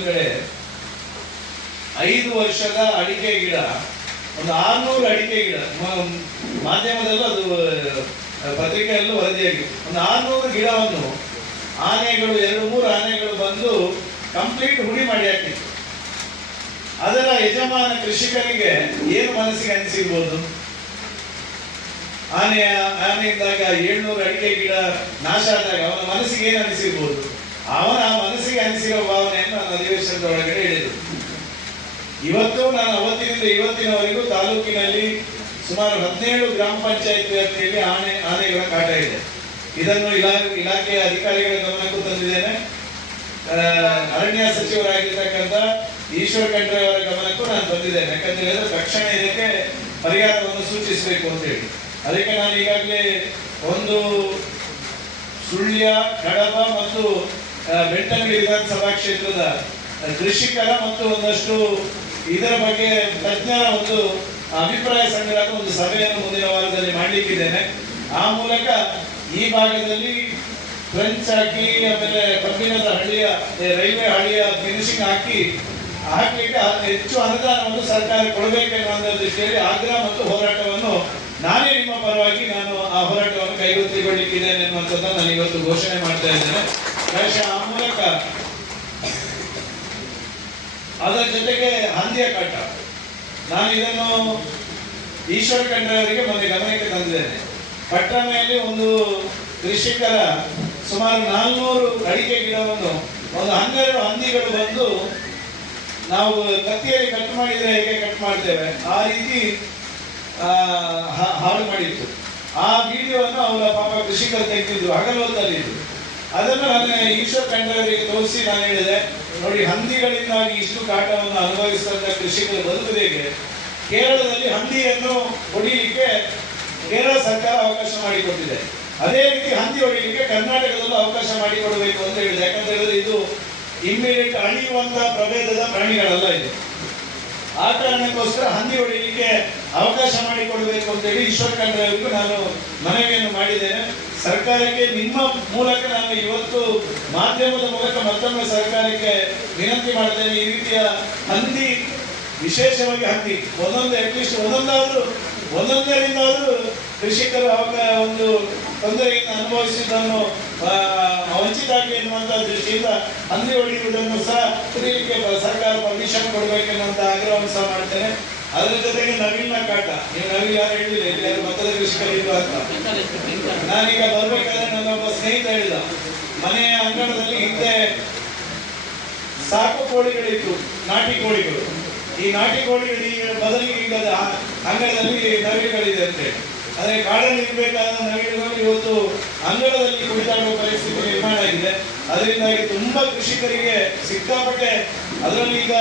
ಮುಂದುಗಡೆ 5 ವರ್ಷದ ಅಡಿಕೆ ಗಿಡ, ಒಂದು 600 ಅಡಿಕೆ ಗಿಡ, ಮಾಧ್ಯಮದಲ್ಲೂ ಅದು ಪತ್ರಿಕೆಯಲ್ಲೂ ವರದಿಯಾಗಿದೆ. ಒಂದು 600 ಗಿಡವನ್ನು ಆನೆಗಳು 2-3 ಆನೆಗಳು ಬಂದು ಕಂಪ್ಲೀಟ್ ಹುಡಿ ಮಾಡಿ ಹಾಕಿತ್ತು. ಅದರ ಯಜಮಾನ ಕೃಷಿಕರಿಗೆ ಏನು ಮನಸ್ಸಿಗೆ ಅನಿಸಿರ್ಬೋದು? ಆನೆಯಿಂದಾಗ 700 ಅಡಿಕೆ ಗಿಡ ನಾಶ ಆದಾಗ ಅವನ ಮನಸ್ಸಿಗೆ ಏನು ಅನಿಸಿರ್ಬೋದು? ಅವನ ಮನಸ್ಸಿಗೆ ಅನಿಸಿರೋ ಭಾವನೆಯನ್ನು ನಾನು ಅಧಿವೇಶನದ ಒಳಗಡೆ ಹೇಳಿದ್ರು. ಇವತ್ತು ನಾನು ಅವತ್ತಿನಿಂದ ಇವತ್ತಿನವರೆಗೂ ತಾಲೂಕಿನಲ್ಲಿ ಸುಮಾರು 17 ಗ್ರಾಮ ಪಂಚಾಯತ್ ವ್ಯಾಪ್ತಿಯಲ್ಲಿ ಆನೆಗಳ ಕಾಟ ಇದೆ. ಇದನ್ನು ಇಲಾಖೆಯ ಅಧಿಕಾರಿಗಳ ಗಮನಕ್ಕೂ ತಂದಿದ್ದೇನೆ. ಅರಣ್ಯ ಸಚಿವರಾಗಿರ್ತಕ್ಕಂಥ ಈಶ್ವರ್ ಖಂಡ್ರೆ ಅವರ ಗಮನಕ್ಕೂ ನಾನು ತಂದಿದ್ದೇನೆ. ಯಾಕಂತ ಹೇಳಿದ್ರೆ ತಕ್ಷಣ ಇದಕ್ಕೆ ಪರಿಹಾರವನ್ನು ಸೂಚಿಸಬೇಕು ಅಂತ ಹೇಳಿ. ಅದಕ್ಕೆ ನಾನು ಈಗಾಗಲೇ ಒಂದು ಸುಳ್ಯ, ಕಡಬ ಮತ್ತು ಬೆಳ್ತಂಗಡಿ ವಿಧಾನಸಭಾ ಕ್ಷೇತ್ರದ ಕೃಷಿಕರ ಮತ್ತು ಒಂದಷ್ಟು ಇದರ ಬಗ್ಗೆ ತಜ್ಞರ ಒಂದು ಅಭಿಪ್ರಾಯ ಸಂಗ್ರಹದ ಒಂದು ಸಭೆಯನ್ನು ಮುಂದಿನ ವಾರದಲ್ಲಿ ಮಾಡಲಿಕ್ಕಿದ್ದೇನೆ. ಆ ಮೂಲಕ ಈ ಭಾಗದಲ್ಲಿ ಫ್ರೆಂಚ್ ಹಾಕಿ, ಆಮೇಲೆ ಕಬ್ಬಿಣದ ಹಳ್ಳಿಯ ರೈಲ್ವೆ ಹಳ್ಳಿಯ ಫಿನಿಶಿಂಗ್ ಹಾಕಲಿಕ್ಕೆ ಹೆಚ್ಚು ಅನುದಾನವನ್ನು ಸರ್ಕಾರ ಕೊಡಬೇಕೆನ್ನುವ ದೃಷ್ಟಿಯಲ್ಲಿ ಆಗ್ರಹ ಮತ್ತು ಹೋರಾಟವನ್ನು ನಾನೇ ನಿಮ್ಮ ಪರವಾಗಿ ನಾನು ಆ ಹೋರಾಟವನ್ನು ಕೈಗೆತ್ತಿಕೊಳ್ಳಿಕ್ಕಿದ್ದೇನೆ ಎನ್ನುವಂಥದ್ದನ್ನು ನಾನು ಇವತ್ತು ಘೋಷಣೆ ಮಾಡ್ತಾ ಇದ್ದೇನೆ. ಬಹುಶಃ ಆ ಮೂಲಕ ಅದರ ಜೊತೆಗೆ ಹಂದಿಯ ಕಾಟ, ನಾನು ಇದನ್ನು ಈಶ್ವರ್ ಖಂಡ್ರೆ ಅವರಿಗೆ ಮೊನ್ನೆ ಗಮನಕ್ಕೆ ತಂದಿದ್ದೇನೆ. ಪಟ್ಟಣದಲ್ಲಿ ಒಂದು ಕೃಷಿಕರ ಸುಮಾರು 400 ಅಡಿಕೆ ಗಿಡವನ್ನು ಒಂದು 12 ಹಂದಿಗಳು ಬಂದು ನಾವು ಕತ್ತಿಯಲ್ಲಿ ಕಟ್ ಮಾಡಿದ್ರೆ ಹೇಗೆ ಕಟ್ ಮಾಡ್ತೇವೆ ಆ ರೀತಿ ಹಾಳು ಮಾಡಿತ್ತು. ಆ ವಿಡಿಯೋವನ್ನು ಅವರ ಪಾಪ ಕೃಷಿಕರು ತೆಗೆದಿದ್ರು, ಹಗಲೊತ್ತಲ್ಲಿದ್ದು. ಅದನ್ನು ನಾನು ಈಶ್ವರ್ ಖಂಡ್ರೆ ಅವರಿಗೆ ತೋರಿಸಿ ನಾನು ಹೇಳಿದೆ, ನೋಡಿ, ಹಂದಿಗಳಿಂದಾಗಿ ಇಷ್ಟು ಕಾಟವನ್ನು ಅನುಭವಿಸಿದಂತ ಕೃಷಿಕರು ಬದುಕುವುದು ಹೇಗೆ? ಕೇರಳದಲ್ಲಿ ಹಂದಿಯನ್ನು ಹೊಡಿಲಿಕ್ಕೆ ಕೇರಳ ಸರ್ಕಾರ ಅವಕಾಶ ಮಾಡಿಕೊಟ್ಟಿದೆ. ಅದೇ ರೀತಿ ಹಂದಿ ಹೊಡಿಲಿಕ್ಕೆ ಕರ್ನಾಟಕದಲ್ಲೂ ಅವಕಾಶ ಮಾಡಿಕೊಡಬೇಕು ಅಂತ ಹೇಳಿದೆ. ಯಾಕಂತ ಹೇಳಿದ್ರೆ ಇದು ಇಮ್ಮಿಡಿಯೇಟ್ ಅಳಿಯುವಂತಹ ಪ್ರಭೇದದ ಪ್ರಾಣಿಗಳಲ್ಲ ಇದು. ಆ ಕಾರಣಕ್ಕೋಸ್ಕರ ಹಂದಿ ಹೊಡಿಲಿಕ್ಕೆ ಅವಕಾಶ ಮಾಡಿಕೊಡಬೇಕು ಅಂತೇಳಿ ಈಶ್ವರ್ ಖಂಡ್ರೆ ಅವರಿಗೂ ನಾನು ಮನವಿಯನ್ನು ಮಾಡಿದ್ದೇನೆ. ಸರ್ಕಾರಕ್ಕೆ ನಿಮ್ಮ ಮೂಲಕ ನಾನು ಇವತ್ತು ಮಾಧ್ಯಮದ ಮೂಲಕ ಮತ್ತೊಮ್ಮೆ ಸರ್ಕಾರಕ್ಕೆ ವಿನಂತಿ ಮಾಡ್ತೇನೆ. ಈ ರೀತಿಯ ಹಂದಿ, ವಿಶೇಷವಾಗಿ ಹಂದಿ ಒಂದೊಂದು ಅಟ್ಲೀಸ್ಟ್ ಒಂದೊಂದರಿಂದಾದರೂ ಕೃಷಿಕರು ಒಂದು ತೊಂದರೆಯನ್ನು ಅನುಭವಿಸಿದ್ದನ್ನು ವಂಚಿತಾಗಿ ಎನ್ನುವಂತಹ ದೃಷ್ಟಿಯಿಂದ ಹಂದಿ ಹೊಡೆಯುವುದನ್ನು ಸಹ ಕುಡಿಯಲಿಕ್ಕೆ ಸರ್ಕಾರ ಪರ್ಮಿಷನ್ ಕೊಡಬೇಕೆನ್ನುವಂತ ಆಗ್ರಹವನ್ನು ಸಹ ಮಾಡ್ತೇನೆ. ಅದರ ಜೊತೆಗೆ ನವಿಲಿನ ಕಾಟ, ನೀವು ನವಿಲು ಯಾರು ಹೇಳಿಲ್ಲ, ಇಲ್ಲಿ ಯಾರು ಭತ್ತದ ಕೃಷಿಕರಿಲ್ಲ ಅಂತ. ನಾನೀಗ ಬರ್ಬೇಕಾದ್ರೆ ನನ್ನೊಬ್ಬ ಸ್ನೇಹಿತ ಹೇಳಿದ, ಮನೆಯ ಅಂಗಣದಲ್ಲಿ ಹಿಂದೆ ಸಾಕು ಕೋಳಿಗಳಿತ್ತು, ನಾಟಿ ಕೋಳಿಗಳು. ಈ ನಾಟಿ ಕೋಳಿಗಳಿಗೆ ಬದಲಿಗೆ ಈಗ ಅಂಗಳದಲ್ಲಿ ನವಿಲುಗಳಿದೆ ಅಂತೇಳಿ. ಆದರೆ ಕಾಡಲ್ಲಿ ಇರಬೇಕಾದ ನವಿಲುಗಳು ಇವತ್ತು ಅಂಗಳದಲ್ಲಿ ಕುಳಿತಾಡುವ ಪರಿಸ್ಥಿತಿ ನಿರ್ಮಾಣ ಆಗಿದೆ. ಅದರಿಂದಾಗಿ ತುಂಬಾ ಕೃಷಿಕರಿಗೆ ಸಿಕ್ಕಾಪಟ್ಟೆ, ಅದರಲ್ಲಿ ಈಗ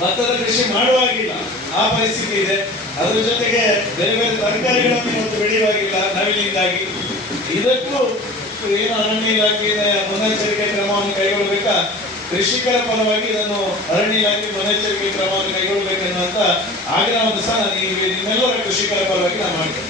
ಭತ್ತದ ಕೃಷಿ ಮಾಡುವಾಗಿಲ್ಲ ಆ ಪರಿಸ್ಥಿತಿ ಇದೆ. ಅದರ ಜೊತೆಗೆ ಬೇರೆ ಬೇರೆ ತರಕಾರಿಗಳನ್ನು ಇವತ್ತು ಬೆಳೆಯುವಾಗಿಲ್ಲ ನವಿಲಿಂದಾಗಿ. ಇದಕ್ಕೂ ಏನು ಅರಣ್ಯ ಇಲಾಖೆ ಮುನ್ನೆಚ್ಚರಿಕೆ ಕ್ರಮವನ್ನು ಕೈಗೊಳ್ಳಬೇಕಾ? ಕೃಷಿಕರ ಪರವಾಗಿ ಇದನ್ನು ಅರಣ್ಯ ಇಲಾಖೆ ಮುನ್ನೆಚ್ಚರಿಕೆ ಕ್ರಮವನ್ನು ಕೈಗೊಳ್ಳಬೇಕೆನ್ನುವಂತ ಆಗ್ರಹವನ್ನು ಸಹ ನಿಮ್ಮೆಲ್ಲರ ಕೃಷಿಕರ ಪರವಾಗಿ ನಾನು ಮಾಡ್ತೇನೆ.